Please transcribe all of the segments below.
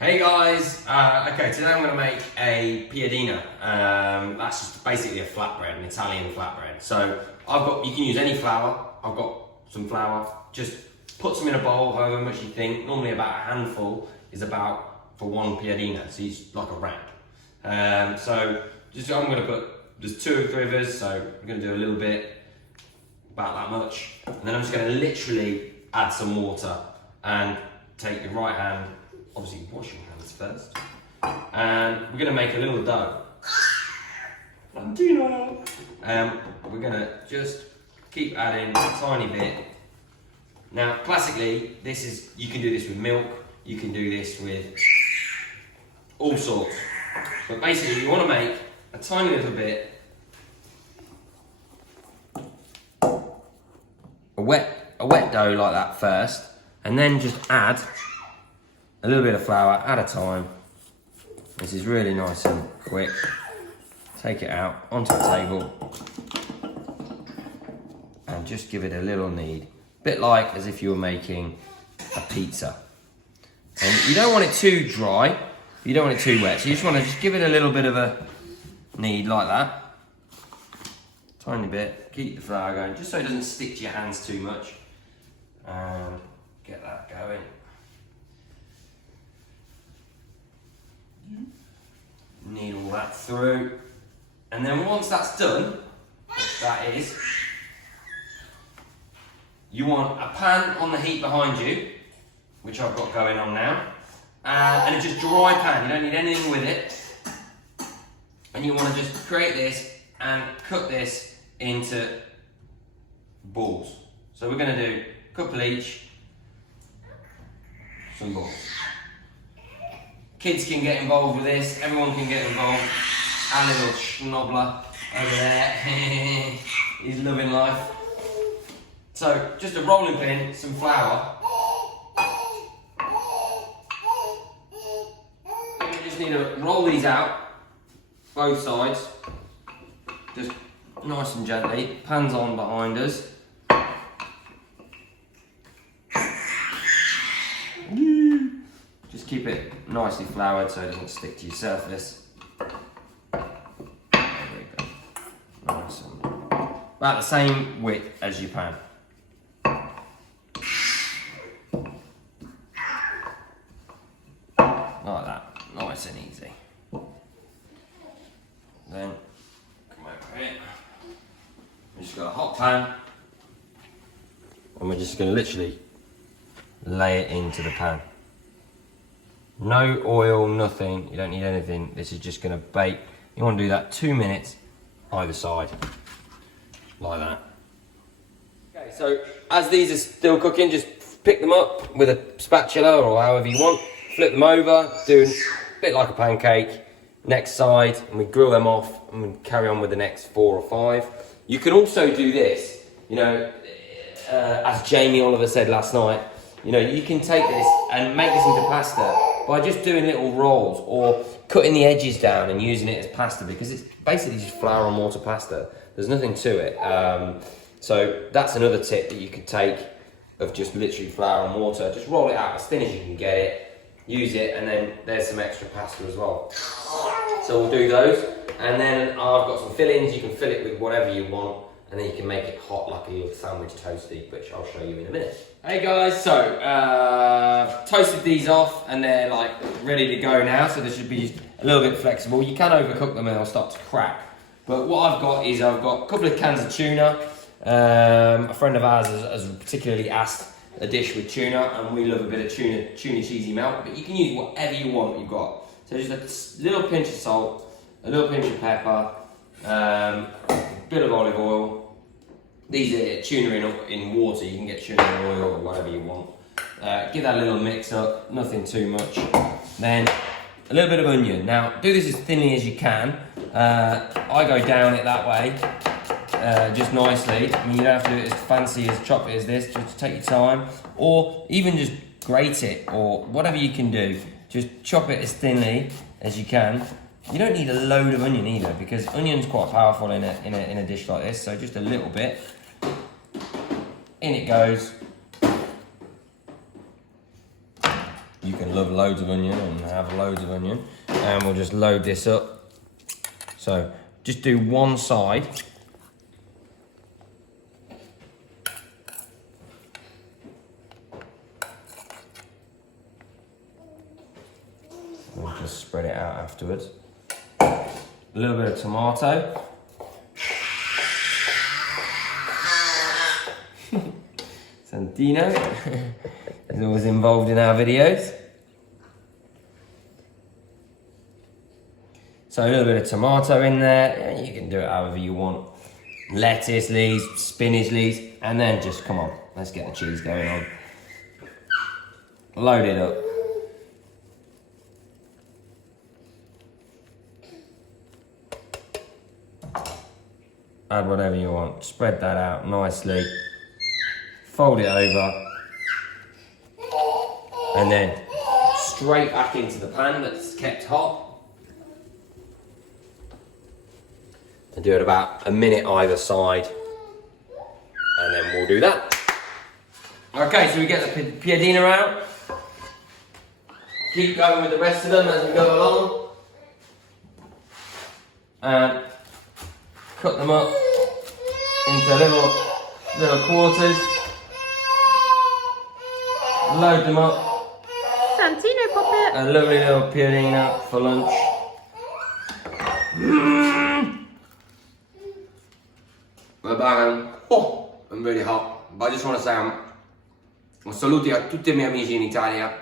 Hey guys, okay, today I'm going to make a piadina. That's just basically a flatbread, an Italian flatbread. So you can use any flour. I've got some flour. Just put some in a bowl, however much you think. Normally about a handful is about for one piadina, so it's like a wrap. I'm going to put, there's 2 or 3 of us, so I'm going to do a little bit, about that much. And then I'm just going to literally add some water and take your right hand, obviously wash your hands first, and we're going to make a little dough. We're going to just keep adding a tiny bit. Now classically, you can do this with milk, you can do this with all sorts, but basically you want to make a tiny little bit, a wet dough like that first, and then just add a little bit of flour at a time. This is really nice and quick. Take it out onto the table and just give it a little knead. Bit like as if you were making a pizza. And you don't want it too dry, you don't want it too wet. So you just want to give it a little bit of a knead like that. Tiny bit, keep the flour going, just so it doesn't stick to your hands too much. And get that going. Knead all that through, and then once that's done, which that is, you want a pan on the heat behind you, which I've got going on now, and it's just dry pan, you don't need anything with it, and you want to just create this and cut this into balls. So we're going to do a couple each, some balls. Kids can get involved with this, everyone can get involved. Our little schnobbler over there, he's loving life. So, just a rolling pin, some flour. And we just need to roll these out, both sides. Just nice and gently, pans on behind us. Just keep it nicely floured so it doesn't stick to your surface. There we go. Nice and about the same width as your pan. Like that, nice and easy. Then come over here. We've just got a hot pan, and we're just going to literally lay it into the pan. No oil, nothing, you don't need anything. This is just gonna bake. You wanna do that 2 minutes either side, like that. Okay, so as these are still cooking, just pick them up with a spatula or however you want, flip them over, do a bit like a pancake, next side, and we grill them off, and we carry on with the next 4 or 5. You can also do this, you know, as Jamie Oliver said last night, you know, you can take this and make this into pasta by just doing little rolls or cutting the edges down and using it as pasta, because it's basically just flour and water pasta. There's nothing to it. So that's another tip that you could take of just literally flour and water. Just roll it out as thin as you can get it, use it, and then there's some extra pasta as well. So we'll do those. And then I've got some fillings. You can fill it with whatever you want, and then you can make it hot like a little sandwich toasty, which I'll show you in a minute. Hey guys, so toasted these off and they're like ready to go now, so they should be a little bit flexible. You can overcook them and they'll start to crack. But what I've got is I've got a couple of cans of tuna. A friend of ours has particularly asked a dish with tuna, and we love a bit of tuna cheesy melt, but you can use whatever you want you've got. So just a little pinch of salt, a little pinch of pepper, a bit of olive oil. These are tuna in water, you can get tuna in oil or whatever you want. Give that a little mix up, nothing too much. Then a little bit of onion. Now do this as thinly as you can. I go down it that way, just nicely. I mean, you don't have to do it as fancy as chop it as this, just take your time. Or even just grate it, or whatever you can do. Just chop it as thinly as you can. You don't need a load of onion either, because onion's quite powerful in a dish like this, so just a little bit. In it goes. You can love loads of onion and have loads of onion. And we'll just load this up. So just do one side. We'll just spread it out afterwards. A little bit of tomato. Santino is always involved in our videos. So a little bit of tomato in there. You can do it however you want. Lettuce leaves, spinach leaves, and then just, come on, let's get the cheese going on. Load it up. Add whatever you want. Spread that out nicely. Fold it over. And then straight back into the pan that's kept hot. And do it about a minute either side. And then we'll do that. Okay, so we get the piadina out. Keep going with the rest of them as we go along. And cut them up into little quarters. Load them up. Santino, pop it. A lovely little piadina for lunch. Oh, I'm really hot. But I just want to say saluti a tutti I miei amici in Italia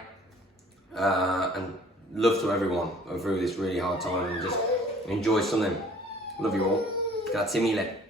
and love to everyone going through this really hard time and just enjoy something. Love you all. Grazie mille.